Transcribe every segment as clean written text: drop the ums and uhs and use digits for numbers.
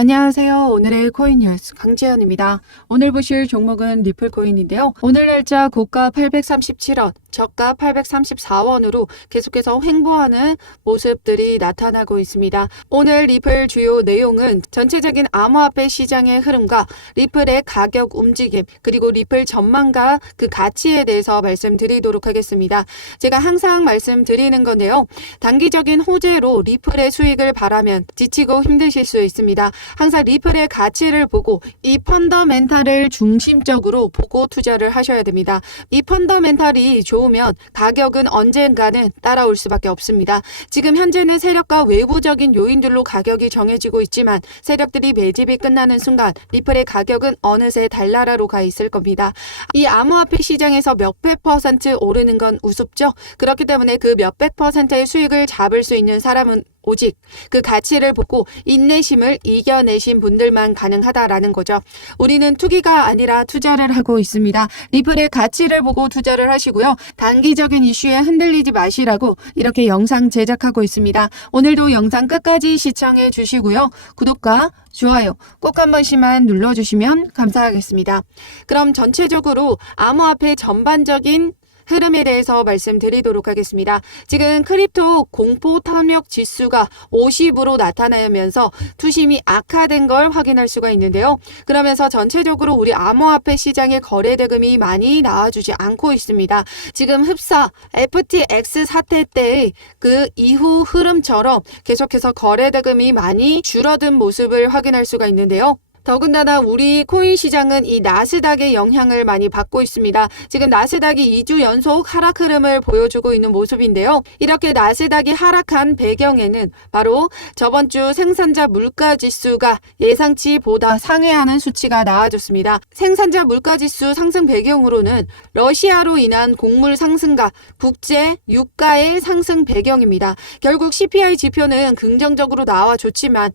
안녕하세요. 오늘의 코인 뉴스 강지연입니다. 오늘 보실 종목은 리플코인인데요. 오늘 날짜 고가 837원, 저가 834원으로 계속해서 횡보하는 모습들이 나타나고 있습니다. 오늘 리플 주요 내용은 전체적인 암호화폐 시장의 흐름과 리플의 가격 움직임, 그리고 리플 전망과 그 가치에 대해서 말씀드리도록 하겠습니다. 제가 항상 말씀드리는 건데요. 단기적인 호재로 리플의 수익을 바라면 지치고 힘드실 수 있습니다. 항상 리플의 가치를 보고 이 펀더멘탈을 중심적으로 보고 투자를 하셔야 됩니다. 이 펀더멘탈이 좋으면 가격은 언젠가는 따라올 수밖에 없습니다. 지금 현재는 세력과 외부적인 요인들로 가격이 정해지고 있지만 세력들이 매집이 끝나는 순간 리플의 가격은 어느새 달나라로 가 있을 겁니다. 이 암호화폐 시장에서 몇백 퍼센트 오르는 건 우습죠. 그렇기 때문에 그 몇백 퍼센트의 수익을 잡을 수 있는 사람은 오직 그 가치를 보고 인내심을 이겨내신 분들만 가능하다라는 거죠. 우리는 투기가 아니라 투자를 하고 있습니다. 리플의 가치를 보고 투자를 하시고요. 단기적인 이슈에 흔들리지 마시라고 이렇게 영상 제작하고 있습니다. 오늘도 영상 끝까지 시청해 주시고요. 구독과 좋아요 꼭 한 번씩만 눌러주시면 감사하겠습니다. 그럼 전체적으로 암호화폐 전반적인 흐름에 대해서 말씀드리도록 하겠습니다. 지금 크립토 공포 탐욕 지수가 50으로 나타나면서 투심이 악화된 걸 확인할 수가 있는데요. 그러면서 전체적으로 우리 암호화폐 시장의 거래 대금이 많이 나와주지 않고 있습니다. 지금 흡사 FTX 사태 때의 그 이후 흐름처럼 계속해서 거래 대금이 많이 줄어든 모습을 확인할 수가 있는데요. 더군다나 우리 코인 시장은 이 나스닥의 영향을 많이 받고 있습니다. 지금 나스닥이 2주 연속 하락 흐름을 보여주고 있는 모습인데요. 이렇게 나스닥이 하락한 배경에는 바로 저번 주 생산자 물가 지수가 예상치보다 상회하는 수치가 나와줬습니다. 생산자 물가 지수 상승 배경으로는 러시아로 인한 곡물 상승과 국제 유가의 상승 배경입니다. 결국 CPI 지표는 긍정적으로 나와줬지만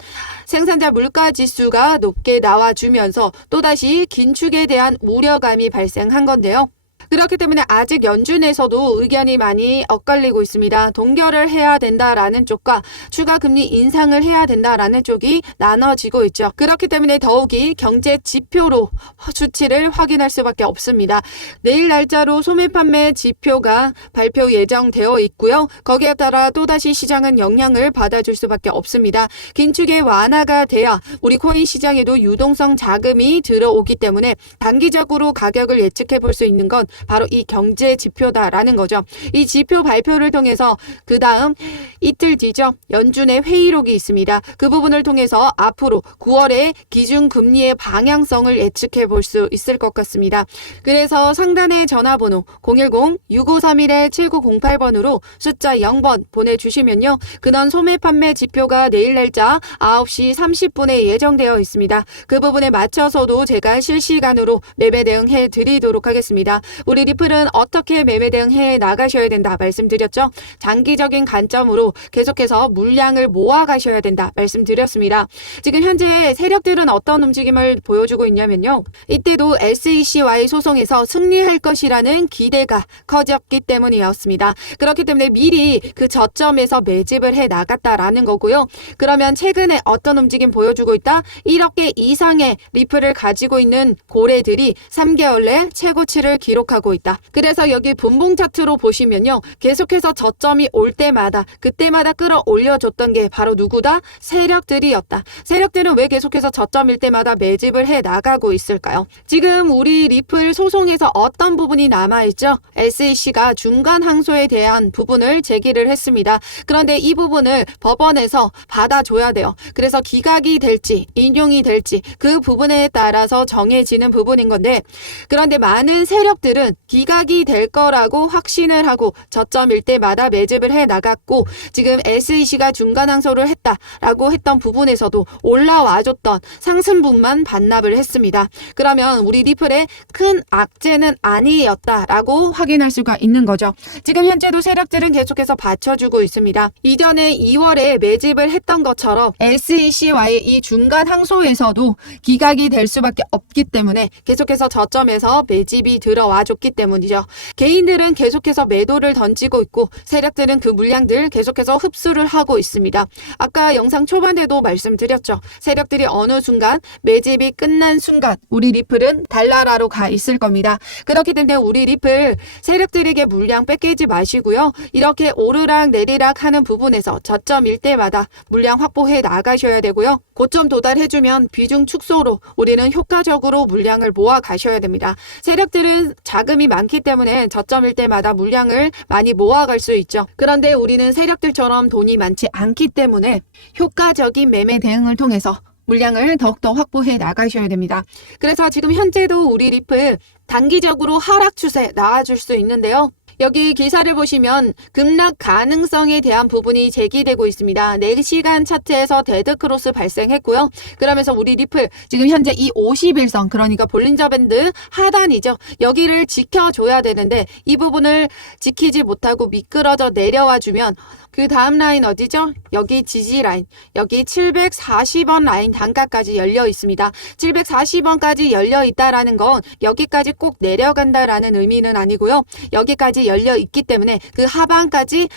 생산자 물가 지수가 높게 나와주면서 또다시 긴축에 대한 우려감이 발생한 건데요. 그렇기 때문에 아직 연준에서도 의견이 많이 엇갈리고 있습니다. 동결을 해야 된다라는 쪽과 추가 금리 인상을 해야 된다라는 쪽이 나눠지고 있죠. 그렇기 때문에 더욱이 경제 지표로 수치를 확인할 수밖에 없습니다. 내일 날짜로 소매 판매 지표가 발표 예정되어 있고요. 거기에 따라 또다시 시장은 영향을 받아줄 수밖에 없습니다. 긴축의 완화가 돼야 우리 코인 시장에도 유동성 자금이 들어오기 때문에 단기적으로 가격을 예측해 볼 수 있는 건 바로 이 경제 지표다라는 거죠. 이 지표 발표를 통해서 그 다음 이틀 뒤죠. 연준의 회의록이 있습니다. 그 부분을 통해서 앞으로 9월에 기준금리의 방향성을 예측해 볼 수 있을 것 같습니다. 그래서 상단의 전화번호 010-6531-7908번으로 숫자 0번 보내주시면요. 근원 소매 판매 지표가 내일 날짜 9시 30분에 예정되어 있습니다. 그 부분에 맞춰서도 제가 실시간으로 매매 대응해 드리도록 하겠습니다. 우리 리플은 어떻게 매매 대응해 나가셔야 된다 말씀드렸죠. 장기적인 관점으로 계속해서 물량을 모아 가셔야 된다 말씀드렸습니다. 지금 현재 세력들은 어떤 움직임을 보여주고 있냐면요. 이때도 SEC와의 소송에서 승리할 것이라는 기대가 커졌기 때문이었습니다. 그렇기 때문에 미리 그 저점에서 매집을 해 나갔다라는 거고요. 그러면 최근에 어떤 움직임 보여주고 있다? 1억 개 이상의 리플을 가지고 있는 고래들이 3개월 내 최고치를 기록하고 있다. 그래서 여기 분봉 차트로 보시면요. 계속해서 저점이 올 때마다 그때마다 끌어올려줬던 게 바로 누구다? 세력들이었다. 세력들은 왜 계속해서 저점일 때마다 매집을 해 나가고 있을까요? 지금 우리 리플 소송에서 어떤 부분이 남아있죠? SEC가 중간 항소에 대한 부분을 제기를 했습니다. 그런데 이 부분을 법원에서 받아줘야 돼요. 그래서 기각이 될지 인용이 될지 그 부분에 따라서 정해지는 부분인 건데 그런데 많은 세력들은 기각이 될 거라고 확신을 하고 저점일 때마다 매집을 해 나갔고 지금 SEC가 중간 항소를 했다라고 했던 부분에서도 올라와줬던 상승분만 반납을 했습니다. 그러면 우리 리플의 큰 악재는 아니었다라고 확인할 수가 있는 거죠. 지금 현재도 세력들은 계속해서 받쳐주고 있습니다. 이전에 2월에 매집을 했던 것처럼 SEC와의 이 중간 항소에서도 기각이 될 수밖에 없기 때문에 계속해서 저점에서 매집이 들어와줬 줬기 때문이죠. 개인들은 계속해서 매도를 던지고 있고 세력들은 그 물량들 계속해서 흡수를 하고 있습니다. 아까 영상 초반에도 말씀드렸죠. 세력들이 어느 순간 매집이 끝난 순간 우리 리플은 달나라로 가 있을 겁니다. 그렇기 때문에 우리 리플 세력들에게 물량 뺏기지 마시고요. 이렇게 오르락 내리락 하는 부분에서 저점일 때마다 물량 확보해 나가셔야 되고요. 고점 도달해주면 비중 축소로 우리는 효과적으로 물량을 모아 가셔야 됩니다. 세력들은 자금이 많기 때문에 저점일 때마다 물량을 많이 모아갈 수 있죠. 그런데 우리는 세력들처럼 돈이 많지 않기 때문에 효과적인 매매 대응을 통해서 물량을 더욱더 확보해 나가셔야 됩니다. 그래서 지금 현재도 우리 리플 단기적으로 하락 추세 나와줄 수 있는데요. 여기 기사를 보시면 급락 가능성에 대한 부분이 제기되고 있습니다. 4시간 차트에서 데드크로스 발생했고요. 그러면서 우리 리플 지금 현재 이 51선 그러니까 볼린저 밴드 하단이죠. 여기를 지켜줘야 되는데 이 부분을 지키지 못하고 미끄러져 내려와 주면 그 다음 라인 어디죠? 여기 지지 라인, 여기 740원 라인 단가까지 열려 있습니다. 740원까지 열려 있다라는 건 여기까지 꼭 내려간다라는 의미는 아니고요. 여기까지 열려 있기 때문에 그 하방까지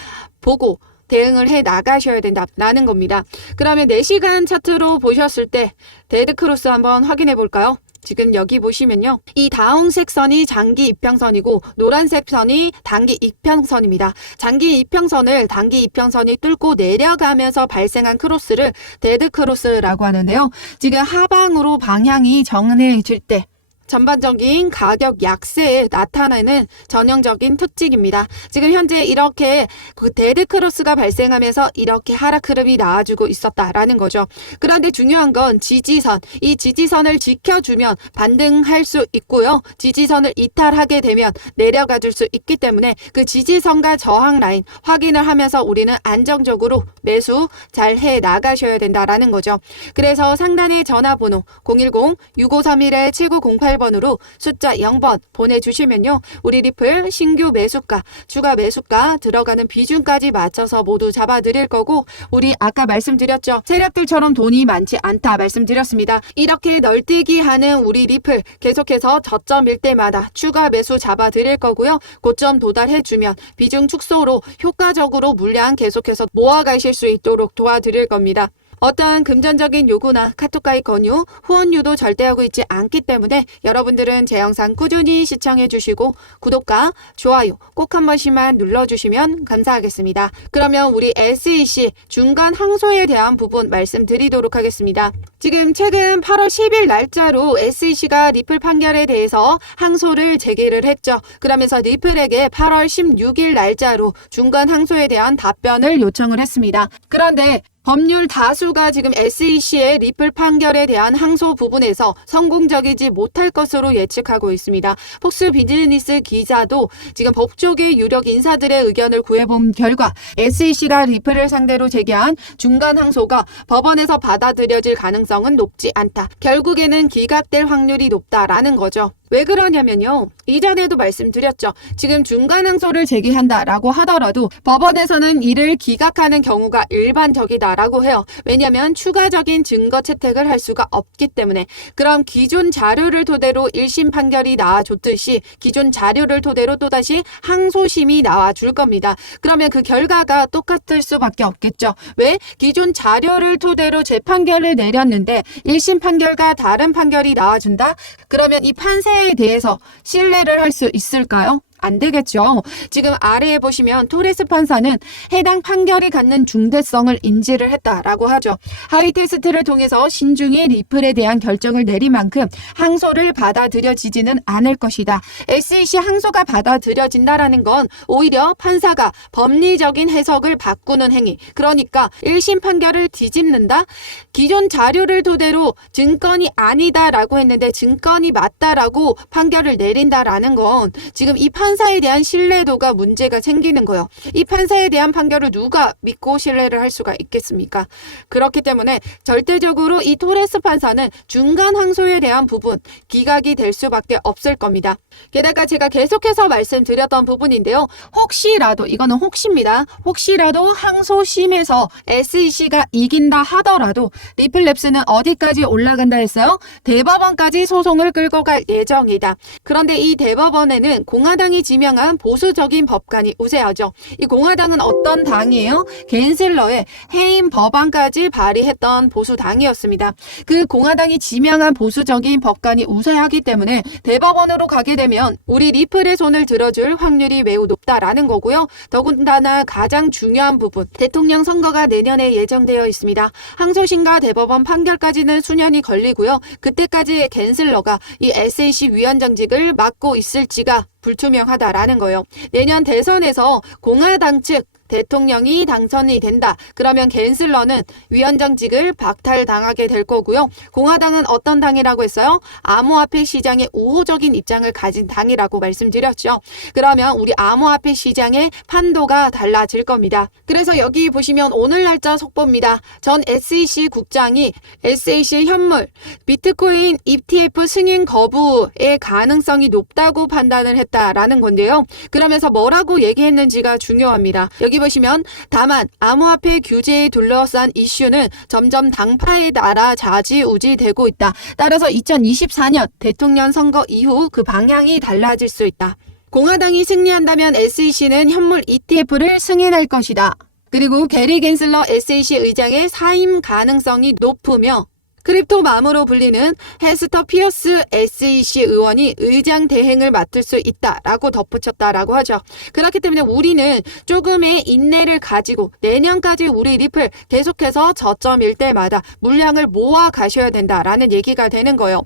보고 대응을 해 나가셔야 된다라는 겁니다. 그러면 4시간 차트로 보셨을 때 데드크로스 한번 확인해 볼까요? 지금 여기 보시면요. 이 다홍색 선이 장기 이평선이고 노란색 선이 단기 이평선입니다. 장기 이평선을 단기 이평선이 뚫고 내려가면서 발생한 크로스를 데드크로스라고 하는데요. 지금 하방으로 방향이 정해질 때 전반적인 가격 약세에 나타나는 전형적인 특징입니다. 지금 현재 이렇게 그 데드크로스가 발생하면서 이렇게 하락 흐름이 나와주고 있었다라는 거죠. 그런데 중요한 건 지지선, 이 지지선을 지켜주면 반등할 수 있고요. 지지선을 이탈하게 되면 내려가 줄 수 있기 때문에 그 지지선과 저항 라인 확인을 하면서 우리는 안정적으로 매수 잘 해 나가셔야 된다라는 거죠. 그래서 상단의 전화번호 010-6531-7908 번으로 숫자 0번 보내주시면요. 우리 리플 신규 매수가, 추가 매수가 들어가는 비중까지 맞춰서 모두 잡아드릴 거고 우리 아까 말씀드렸죠. 세력들처럼 돈이 많지 않다 말씀드렸습니다. 이렇게 널뛰기 하는 우리 리플 계속해서 저점일 때마다 추가 매수 잡아드릴 거고요. 고점 도달해주면 비중 축소로 효과적으로 물량 계속해서 모아가실 수 있도록 도와드릴 겁니다. 어떠한 금전적인 요구나 카톡가입 권유, 후원유도 절대 하고 있지 않기 때문에 여러분들은 제 영상 꾸준히 시청해 주시고 구독과 좋아요 꼭 한 번씩만 눌러주시면 감사하겠습니다. 그러면 우리 SEC 중간 항소에 대한 부분 말씀드리도록 하겠습니다. 지금 최근 8월 10일 날짜로 SEC가 리플 판결에 대해서 항소를 제기를 했죠. 그러면서 리플에게 8월 16일 날짜로 중간 항소에 대한 답변을 요청을 했습니다. 그런데 법률 다수가 지금 SEC의 리플 판결에 대한 항소 부분에서 성공적이지 못할 것으로 예측하고 있습니다. 폭스 비즈니스 기자도 지금 법조계 유력 인사들의 의견을 구해본 결과 SEC가 리플을 상대로 제기한 중간 항소가 법원에서 받아들여질 가능성은 높지 않다. 결국에는 기각될 확률이 높다라는 거죠. 왜 그러냐면요. 이전에도 말씀드렸죠. 지금 중간 항소를 제기한다라고 하더라도 법원에서는 이를 기각하는 경우가 일반적이다라고 해요. 왜냐하면 추가적인 증거 채택을 할 수가 없기 때문에. 그럼 기존 자료를 토대로 1심 판결이 나와줬듯이 기존 자료를 토대로 또다시 항소심이 나와줄 겁니다. 그러면 그 결과가 똑같을 수밖에 없겠죠. 왜? 기존 자료를 토대로 재판결을 내렸는데 1심 판결과 다른 판결이 나와준다? 그러면 이 판세 에 대해서 신뢰를 할 수 있을까요? 안 되겠죠. 지금 아래에 보시면 토레스 판사는 해당 판결이 갖는 중대성을 인지를 했다라고 하죠. 하위 테스트를 통해서 신중히 리플에 대한 결정을 내린 만큼 항소를 받아들여지지는 않을 것이다. SEC 항소가 받아들여진다라는 건 오히려 판사가 법리적인 해석을 바꾸는 행위. 그러니까 1심 판결을 뒤집는다? 기존 자료를 토대로 증권이 아니다라고 했는데 증권이 맞다라고 판결을 내린다라는 건 지금 이 판사가 판사에 대한 신뢰도가 문제가 생기는 거예요. 이 판사에 대한 판결을 누가 믿고 신뢰를 할 수가 있겠습니까? 그렇기 때문에 절대적으로 이 토레스 판사는 중간 항소에 대한 부분 기각이 될 수밖에 없을 겁니다. 게다가 제가 계속해서 말씀드렸던 부분인데요. 혹시라도 이거는 혹시입니다. 혹시라도 항소심에서 SEC가 이긴다 하더라도 리플랩스는 어디까지 올라간다 했어요? 대법원까지 소송을 끌고 갈 예정이다. 그런데 이 대법원에는 공화당이 지명한 보수적인 법관이 우세하죠. 이 공화당은 어떤 당이에요? 갠슬러의 해임 법안까지 발의했던 보수당이었습니다. 그 공화당이 지명한 보수적인 법관이 우세하기 때문에 대법원으로 가게 되면 우리 리플의 손을 들어줄 확률이 매우 높다라는 거고요. 더군다나 가장 중요한 부분, 대통령 선거가 내년에 예정되어 있습니다. 항소심과 대법원 판결까지는 수년이 걸리고요. 그때까지 갠슬러가 이 SEC 위원장직을 맡고 있을지가 불투명하다라는 거예요. 내년 대선에서 공화당 측 대통령이 당선이 된다. 그러면 갠슬러는 위원장직을 박탈당하게 될 거고요. 공화당은 어떤 당이라고 했어요? 암호화폐 시장에 우호적인 입장을 가진 당이라고 말씀드렸죠. 그러면 우리 암호화폐 시장의 판도가 달라질 겁니다. 그래서 여기 보시면 오늘 날짜 속보입니다. 전 SEC 국장이 SEC 현물 비트코인 ETF 승인 거부의 가능성이 높다고 판단을 했다라는 건데요. 그러면서 뭐라고 얘기했는지가 중요합니다. 여기 보시면 다만 암호화폐 규제에 둘러싼 이슈는 점점 당파에 따라 좌지우지되고 있다. 따라서 2024년 대통령 선거 이후 그 방향이 달라질 수 있다. 공화당이 승리한다면 SEC는 현물 ETF를 승인할 것이다. 그리고 게리 갠슬러 SEC 의장의 사임 가능성이 높으며 크립토맘으로 불리는 헤스터 피어스 SEC 의원이 의장 대행을 맡을 수 있다라고 덧붙였다라고 하죠. 그렇기 때문에 우리는 조금의 인내를 가지고 내년까지 우리 리플 계속해서 저점일 때마다 물량을 모아 가셔야 된다라는 얘기가 되는 거예요.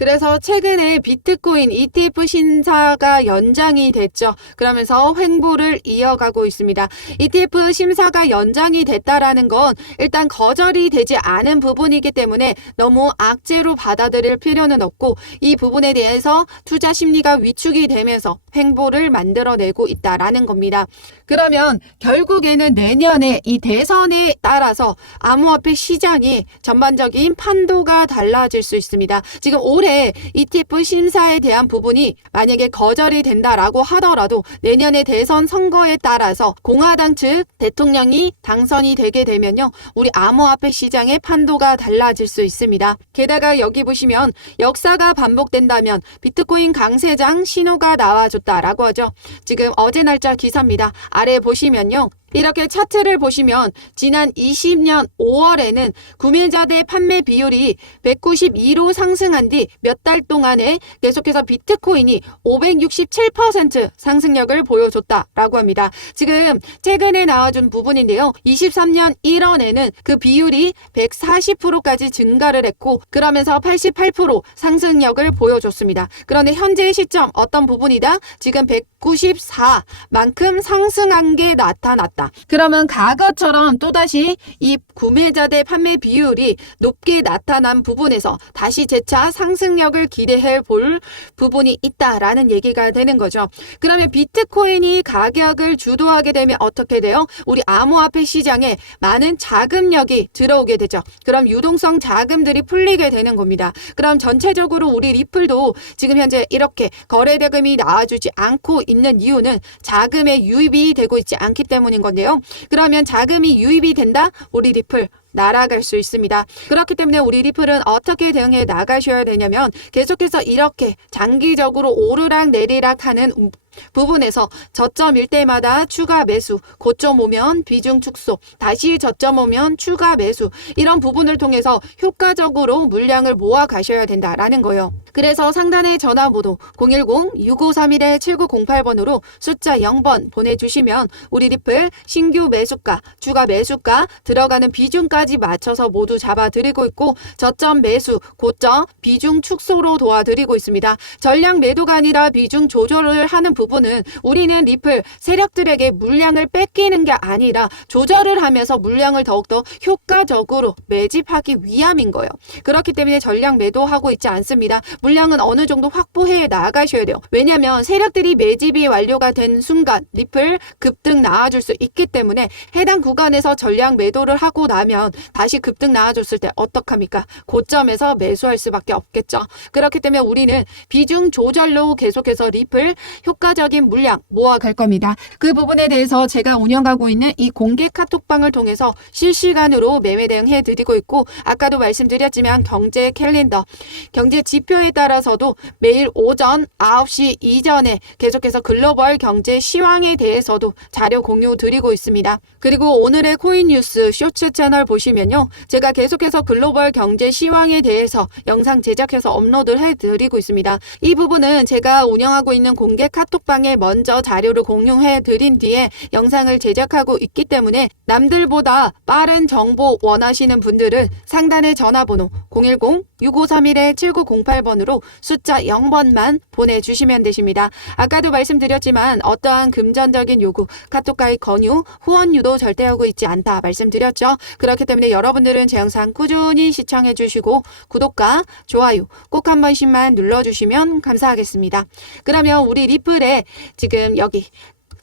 그래서 최근에 비트코인 ETF 심사가 연장이 됐죠. 그러면서 횡보를 이어가고 있습니다. ETF 심사가 연장이 됐다라는 건 일단 거절이 되지 않은 부분이기 때문에 너무 악재로 받아들일 필요는 없고 이 부분에 대해서 투자 심리가 위축이 되면서 횡보를 만들어내고 있다라는 겁니다. 그러면 결국에는 내년에 이 대선에 따라서 암호화폐 시장이 전반적인 판도가 달라질 수 있습니다. 지금 올해 ETF 심사에 대한 부분이 만약에 거절이 된다라고 하더라도 내년의 대선 선거에 따라서 공화당 측 대통령이 당선이 되게 되면요. 우리 암호화폐 시장의 판도가 달라질 수 있습니다. 게다가 여기 보시면 역사가 반복된다면 비트코인 강세장 신호가 나와줬다라고 하죠. 지금 어제 날짜 기사입니다. 아래 보시면요. 이렇게 차트를 보시면 지난 20년 5월에는 구매자 대 판매 비율이 192로 상승한 뒤 몇 달 동안에 계속해서 비트코인이 567% 상승력을 보여줬다라고 합니다. 지금 최근에 나와준 부분인데요. 23년 1월에는 그 비율이 140%까지 증가를 했고 그러면서 88% 상승력을 보여줬습니다. 그런데 현재 시점 어떤 부분이다? 지금 194만큼 상승한 게 나타났다. 그러면 과거처럼 또다시 이 구매자 대 판매 비율이 높게 나타난 부분에서 다시 재차 상승력을 기대해 볼 부분이 있다라는 얘기가 되는 거죠. 그러면 비트코인이 가격을 주도하게 되면 어떻게 돼요? 우리 암호화폐 시장에 많은 자금력이 들어오게 되죠. 그럼 유동성 자금들이 풀리게 되는 겁니다. 그럼 전체적으로 우리 리플도 지금 현재 이렇게 거래대금이 나와주지 않고 있는 이유는 자금의 유입이 되고 있지 않기 때문인 건데요. 그러면 자금이 유입이 된다? 우리 리플 날아갈 수 있습니다. 그렇기 때문에 우리 리플은 어떻게 대응해 나가셔야 되냐면 계속해서 이렇게 장기적으로 오르락 내리락 하는 부분에서 저점일 때마다 추가 매수, 고점 오면 비중 축소, 다시 저점 오면 추가 매수 이런 부분을 통해서 효과적으로 물량을 모아 가셔야 된다라는 거예요. 그래서 상단의 전화번호 010-6531-7908번으로 숫자 0번 보내주시면 우리 리플 신규 매수가, 추가 매수가, 들어가는 비중까지 맞춰서 모두 잡아드리고 있고 저점 매수, 고점, 비중 축소로 도와드리고 있습니다. 전량 매도가 아니라 비중 조절을 하는 부분은 우리는 리플 세력들에게 물량을 뺏기는 게 아니라 조절을 하면서 물량을 더욱더 효과적으로 매집하기 위함인 거예요. 그렇기 때문에 전량 매도하고 있지 않습니다. 물량은 어느 정도 확보해 나가셔야 돼요. 왜냐하면 세력들이 매집이 완료가 된 순간 리플 급등 나와줄 수 있기 때문에 해당 구간에서 전량 매도를 하고 나면 다시 급등 나와줬을 때 어떡합니까? 고점에서 매수할 수밖에 없겠죠. 그렇기 때문에 우리는 비중 조절로 계속해서 리플 효과적인 물량 모아갈 겁니다. 그 부분에 대해서 제가 운영하고 있는 이 공개 카톡방을 통해서 실시간으로 매매 대응해 드리고 있고, 아까도 말씀드렸지만 경제 캘린더, 경제 지표에 따라서도 매일 오전 9시 이전에 계속해서 글로벌 경제 시황에 대해서도 자료 공유 드리고 있습니다. 그리고 오늘의 코인 뉴스 쇼츠 채널 보시면요, 제가 계속해서 글로벌 경제 시황에 대해서 영상 제작해서 업로드해 드리고 있습니다. 이 부분은 제가 운영하고 있는 공개 카톡방에 먼저 자료를 공유해 드린 뒤에 영상을 제작하고 있기 때문에 남들보다 빠른 정보 원하시는 분들은 상단의 전화번호 010-6531-7908번으로 숫자 0번만 보내주시면 되십니다. 아까도 말씀드렸지만 어떠한 금전적인 요구, 카톡 가입 권유, 후원 유도 절대 하고 있지 않다 말씀드렸죠. 그렇기 때문에 여러분들은 제 영상 꾸준히 시청해 주시고 구독과 좋아요 꼭 한 번씩만 눌러주시면 감사하겠습니다. 그러면 우리 리플에 지금 여기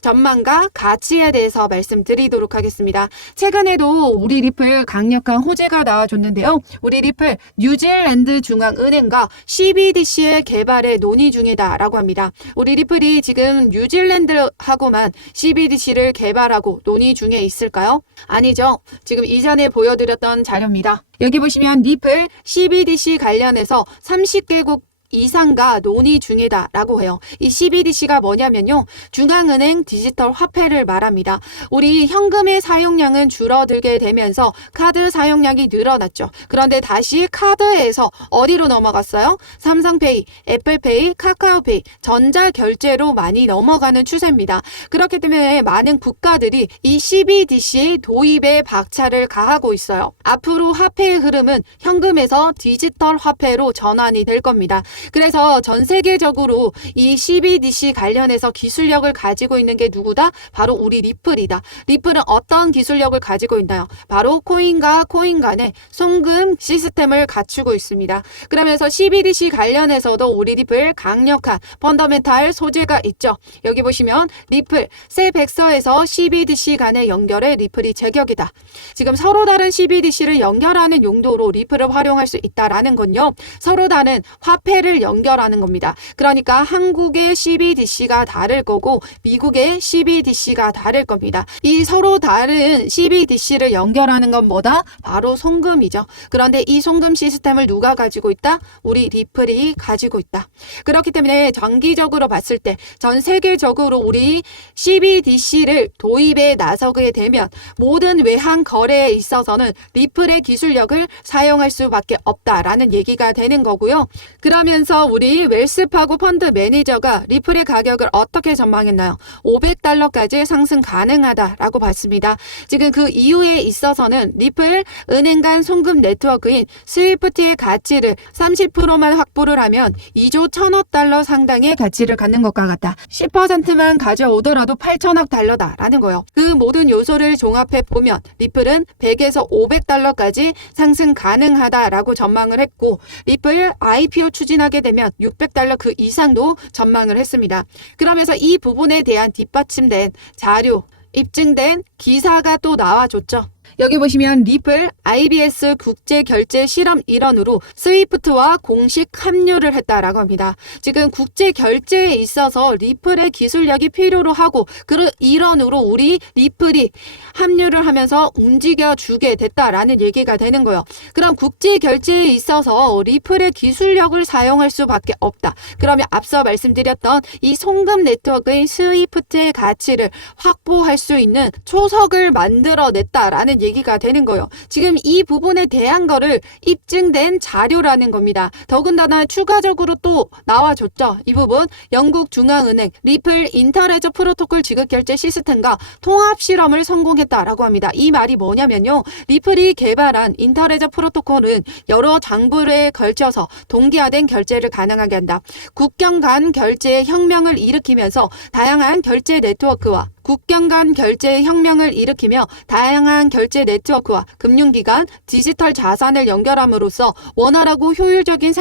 전망과 가치에 대해서 말씀드리도록 하겠습니다. 최근에도 우리 리플 강력한 호재가 나와줬는데요. 우리 리플 뉴질랜드 중앙은행과 CBDC의 개발에 논의 중이다라고 합니다. 우리 리플이 지금 뉴질랜드하고만 CBDC를 개발하고 논의 중에 있을까요? 아니죠. 지금 이전에 보여드렸던 자료입니다. 여기 보시면 리플 CBDC 관련해서 30개국 이상과 논의 중이다라고 해요. 이 CBDC가 뭐냐면요, 중앙은행 디지털 화폐를 말합니다. 우리 현금의 사용량은 줄어들게 되면서 카드 사용량이 늘어났죠. 그런데 다시 카드에서 어디로 넘어갔어요? 삼성페이, 애플페이, 카카오페이, 전자결제로 많이 넘어가는 추세입니다. 그렇기 때문에 많은 국가들이 이 CBDC 도입에 박차를 가하고 있어요. 앞으로 화폐의 흐름은 현금에서 디지털 화폐로 전환이 될 겁니다. 그래서 전 세계적으로 이 CBDC 관련해서 기술력을 가지고 있는 게 누구다? 바로 우리 리플이다. 리플은 어떤 기술력을 가지고 있나요? 바로 코인과 코인 간의 송금 시스템을 갖추고 있습니다. 그러면서 CBDC 관련해서도 우리 리플 강력한 펀더멘탈 소재가 있죠. 여기 보시면 리플 새 백서에서 CBDC 간의 연결에 리플이 제격이다. 지금 서로 다른 CBDC를 연결하는 용도로 리플을 활용할 수 있다라는 건요, 서로 다른 화폐를 연결하는 겁니다. 그러니까 한국의 CBDC가 다를 거고 미국의 CBDC가 다를 겁니다. 이 서로 다른 CBDC를 연결하는 건 뭐다? 바로 송금이죠. 그런데 이 송금 시스템을 누가 가지고 있다? 우리 리플이 가지고 있다. 그렇기 때문에 장기적으로 봤을 때 전 세계적으로 우리 CBDC를 도입에 나서게 되면 모든 외환 거래에 있어서는 리플의 기술력을 사용할 수밖에 없다라는 얘기가 되는 거고요. 그러면서 우리 웰스파고 펀드 매니저가 리플의 가격을 어떻게 전망했나요? $500까지 상승 가능하다라고 봤습니다. 지금 그 이유에 있어서는 리플 은행 간 송금 네트워크인 스위프트의 가치를 30%만 확보를 하면 2조 1천억 달러 상당의 가치를 갖는 것과 같다. 10%만 가져오더라도 8천억 달러다라는 거예요. 그 모든 요소를 종합해 보면 리플은 100에서 $500까지 상승 가능하다라고 전망을 했고, 리플 IPO 추진하게 되면 $600 그 이상도 전망을 했습니다. 그러면서 이 부분에 대한 뒷받침된 자료, 입증된 기사가 또 나와줬죠. 여기 보시면 리플 IBS 국제결제 실험 일원으로 스위프트와 공식 합류를 했다라고 합니다. 지금 국제결제에 있어서 리플의 기술력이 필요로 하고 그 일원으로 우리 리플이 합류를 하면서 움직여주게 됐다라는 얘기가 되는 거예요. 그럼 국제결제에 있어서 리플의 기술력을 사용할 수밖에 없다. 그러면 앞서 말씀드렸던 이 송금 네트워크인 스위프트의 가치를 확보할 수 있는 초석을 만들어냈다라는 얘기가 되는 거예요. 지금 이 부분에 대한 거를 입증된 자료라는 겁니다. 더군다나 추가적으로 또 나와줬죠. 이 부분 영국 중앙은행 리플 인터레저 프로토콜 지급결제 시스템과 통합 실험을 성공했다라고 합니다. 이 말이 뭐냐면요, 리플이 개발한 인터레저 프로토콜은 여러 장부에 걸쳐서 동기화된 결제를 가능하게 한다. 국경 간 결제의 혁명을 일으키면서 다양한 결제 네트워크와 국경 간 결제 혁명을 일으키며 다양한 결제 네트워크와 금융기관, 디지털 자산을 연결함으로써 원활하고 효율적인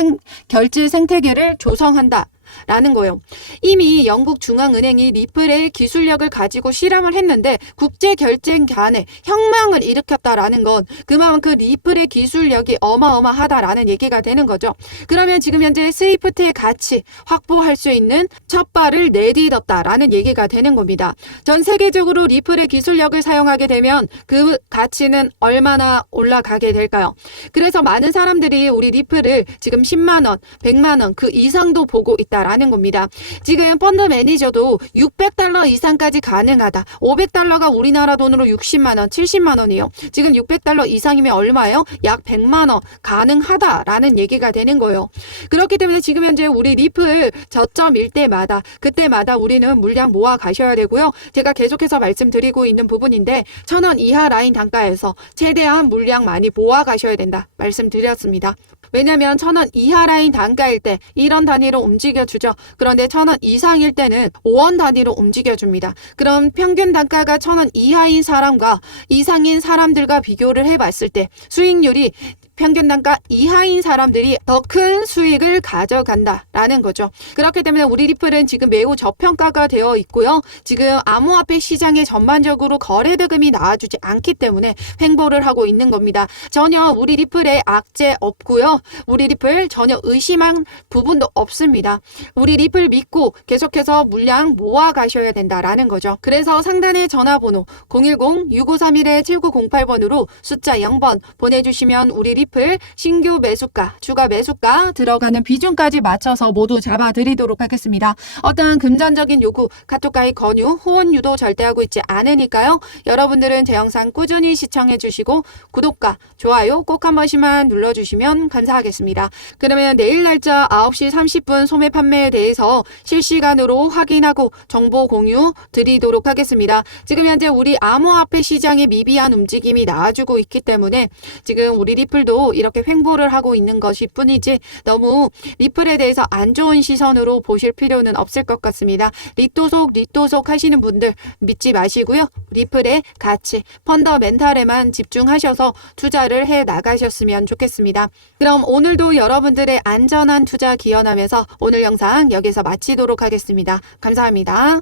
결제 생태계를 조성한다. 라는 거예요. 이미 영국 중앙은행이 리플의 기술력을 가지고 실험을 했는데 국제 결제 간에 혁명을 일으켰다라는 건 그만큼 리플의 기술력이 어마어마하다라는 얘기가 되는 거죠. 그러면 지금 현재 스위프트의 가치 확보할 수 있는 첫 발을 내딛었다라는 얘기가 되는 겁니다. 전 세계적으로 리플의 기술력을 사용하게 되면 그 가치는 얼마나 올라가게 될까요? 그래서 많은 사람들이 우리 리플을 지금 10만 원, 100만 원 그 이상도 보고 있다. 라는 겁니다. 지금 펀드 매니저도 600달러 이상까지 가능하다. 500달러가 우리나라 돈으로 60만 원, 70만 원이요. 지금 600달러 이상이면 얼마예요? 약 100만 원 가능하다라는 얘기가 되는 거예요. 그렇기 때문에 지금 현재 우리 리플 저점일 때마다 그때마다 우리는 물량 모아 가셔야 되고요. 제가 계속해서 말씀드리고 있는 부분인데 1,000원 이하 라인 단가에서 최대한 물량 많이 모아 가셔야 된다 말씀드렸습니다. 왜냐면 1,000원 이하 라인 단가일 때 이런 단위로 움직여주죠. 그런데 1,000원 이상일 때는 5원 단위로 움직여줍니다. 그럼 평균 단가가 1,000원 이하인 사람과 이상인 사람들과 비교를 해봤을 때 수익률이 평균 단가 이하인 사람들이 더 큰 수익을 가져간다라는 거죠. 그렇기 때문에 우리 리플은 지금 매우 저평가가 되어 있고요. 지금 암호화폐 시장에 전반적으로 거래 대금이 나와주지 않기 때문에 횡보를 하고 있는 겁니다. 전혀 우리 리플에 악재 없고요. 우리 리플 전혀 의심한 부분도 없습니다. 우리 리플 믿고 계속해서 물량 모아 가셔야 된다라는 거죠. 그래서 상단의 전화번호 010-6531-7908번으로 숫자 0번 보내주시면 우리 리플 신규 매수가, 추가 매수가 들어가는 비중까지 맞춰서 모두 잡아드리도록 하겠습니다. 어떠한 금전적인 요구, 카톡가입 권유, 후원 유도 절대 하고 있지 않으니까요. 여러분들은 제 영상 꾸준히 시청해주시고 구독과 좋아요 꼭 한 번씩만 눌러주시면 감사하겠습니다. 그러면 내일 날짜 9시 30분 소매 판매에 대해서 실시간으로 확인하고 정보 공유 드리도록 하겠습니다. 지금 현재 우리 암호화폐 시장의 미비한 움직임이 나와주고 있기 때문에 지금 우리 리플도 이렇게 횡보를 하고 있는 것이 뿐이지 너무 리플에 대해서 안 좋은 시선으로 보실 필요는 없을 것 같습니다. 리토속 하시는 분들 믿지 마시고요. 리플의 가치, 펀더멘탈에만 집중하셔서 투자를 해 나가셨으면 좋겠습니다. 그럼 오늘도 여러분들의 안전한 투자 기원하면서 오늘 영상 여기서 마치도록 하겠습니다. 감사합니다.